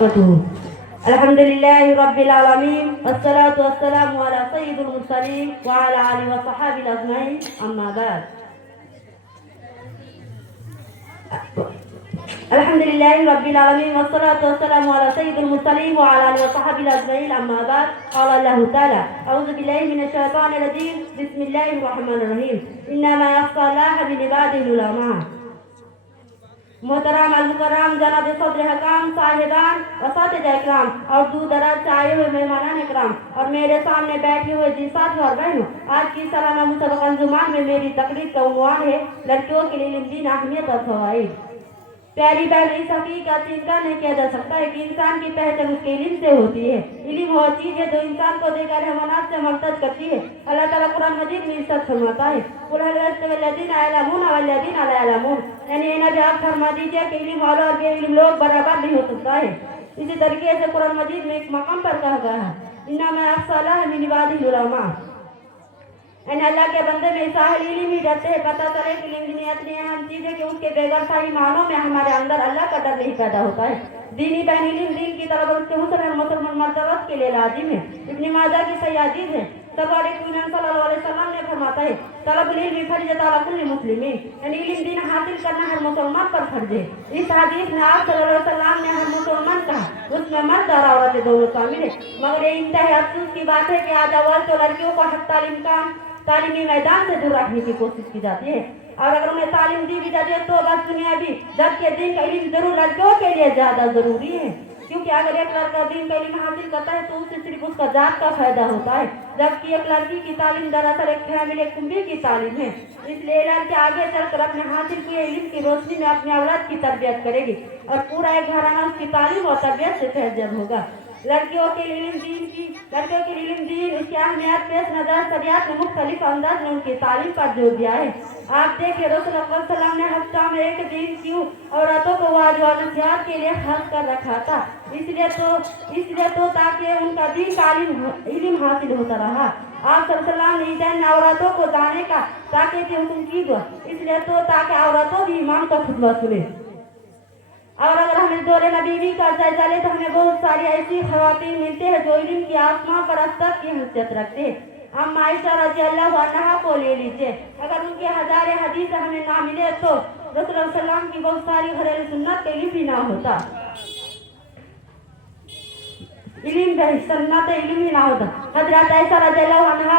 الحمد لله رب العالمين والصلاة والسلام على سيد المرسلين وعلى آله وصحبه أجمعين أما بعد. الحمد لله رب العالمين والصلاة والسلام على سيد المرسلين وعلى آله وصحبه أجمعين أما بعد. قال الله تعالى: أعوذ بالله من الشيطان الرجيم بسم الله الرحمن الرحيم إنما يخشى الله من عباده العلماء. मोहतराम अल-मुकर्रम जनाब सदर हकाम साहिबान वसातिज़ा इकराम और दूर दराज से आए हुए मेहमानान इकराम और मेरे सामने बैठे हुए जिन साथी और बहनों, आज की सालाना मुसबका अंजुमान में मेरी तकरीर का उन्वान है लड़कियों के लिए इल्म, दीन, अहमियत और फवाइद। प्यारी बहन, इस हकीकत से इनकार नहीं किया जा सकता है कि इंसान की पहचान उसके इल्म से होती है। इल्म वो चीज है जो इंसान को देकर हैवानात से मुमताज करती है। अल्लाह ताला कुरान मजीद में इरशाद फरमाता है, कुल हल यस्तविल्लज़ीना यअलमूना वल्लज़ीना ला यअलमून, यानी नबी आप फरमा दीजिए कि इल्म वालों और बेइल्म लोग बराबर नहीं हो सकता है। इसी तरीके से कुरान मजीद में एक मकाम पर कहा गया है, इन्नमा यख्शा मिन इबादिल उलमा, यानी अल्लाह के बंदे में साहिल इल्म ही डरते हैं। पता चले कि इल्म इतनी अहम चीज है कि उसके बगैर सही मानों में हमारे अंदर अल्लाह का डर नहीं पैदा होता है। दीनी बहन, इल्म दीन की तरफ उसके हुस्न और मुसलमान मर्तबत के लिए लाजिम है। इब्न माजा की सही हदीस है, सरकार सल्लल्लाहु अलैहि वसल्लम ने फरमाता है, तलबुल इल्म फरीज़तुन अला कुल्लि मुस्लिमीन, यानी इल्म दीन हासिल करना हर मुसलमान पर फर्ज है। इस हदीस में आप सल्लल्लाहु अलैहि वसल्लम ने हर मुसलमान कहा, उसमें मर्द और औरतें दोनों शामिल है। मगर ये इंतहाई अफसोस की बात है कि आज अव्वल तो लड़कियों को हक तालीमी मैदान से दूर रखने की कोशिश की जाती है, और अगर उन्हें तालीम दी भी जाती है तो बस दुनियावी, जबकि दीन का इल्म जरूर लड़कियों के लिए ज्यादा जरूरी है। क्योंकि अगर एक लड़का दीन का इल्म हासिल करता है तो उससे सिर्फ उसका जात का फायदा होता है, जबकि एक लड़की की तालीम दरअसल एक फैमिली कुंबी की तालीम है। इसलिए लड़की आगे चलकर अपने हासिल किए इल्म की रोशनी में अपने औलाद की तरबियत करेगी और पूरा एक घराना उसकी तालीम और तरबियत से फैज़याब होगा। लड़कियों के लिए इल्म दीन उसकी अहमियत पेश नजर शरीयत ने मुख्तलिफ अंदाज में उनकी तालीम पर जोर दिया है। आप देखिए, रसूल अकरम सल्लल्लाहु अलैहि वसल्लम ने हफ्ता में एक दिन क्यों औरतों को वाज और नसीहत के लिए खास कर रखा था, इसलिए तो ताकि उनका दीन का इल्म हासिल होता रहा। आप सल्लल्लाहु अलैहि वसल्लम ने ईदैन औरतों को जाने का ताकि हुक्म की दो, इसलिए तो ताकि औरतों भी इमाम का खुतबा सुने। और अगर हमें दौरे नबी का जायजा ले तो हमें बहुत सारी ऐसी खवातीन मिलते हैं जो इल्म की आसमां पर अस्तर की हैसियत रखते हैं। हम आयशा रज़ियल्लाहु अन्हा को ले लीजिए, अगर उनके हजारे हदीस हमें ना मिले तो रसूल सल्लल्लाहु अलैहि वसल्लम की बहुत सारी घरेलू सुन्नत का इल्म भी ना होता, सुन्नत इल्म ही ना होता। हजरत आयशा रज़ियल्लाहु अन्हा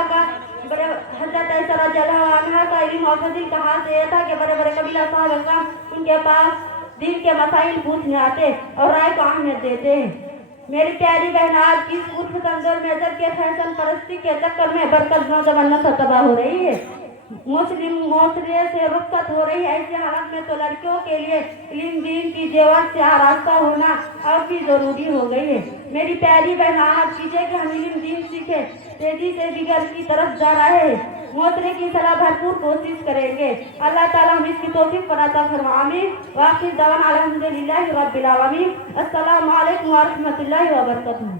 का इल्म और फजील का हाल ये था कि बड़े बड़े कबीला साहब उनके पास दिन के मसाइल पूछने आते और राय को अहमियत देते हैं। मेरी प्यारी बहन, आज की उर्फ तंजोर में जब के फैशन परस्ती के चक्कर में बरकत नौजवान नस्ल तबाह हो रही है, मुस्लिम मोहरे से रुखसत हो रही है। ऐसी हालत में तो लड़कियों के लिए इल्म दीन की जेवर से आरास्ता होना और भी जरूरी हो गई है। मेरी प्यारी बहन, आज कीजिए कि हम इल्म दीन सीखे, तेजी से बिगड़ की तरफ जा रहे हैं। मोहतरे की सलाह भरपूर कोशिश करेंगे। अल्लाह ताला हम इसकी तौफीक पर अता फरमा, आमीन। वाखिर दवाना अल्हम्दुलिल्लाहि रब्बिल आलमीन। अस्सलामु अलैकुम व रहमतुल्लाहि व बरकातुहू।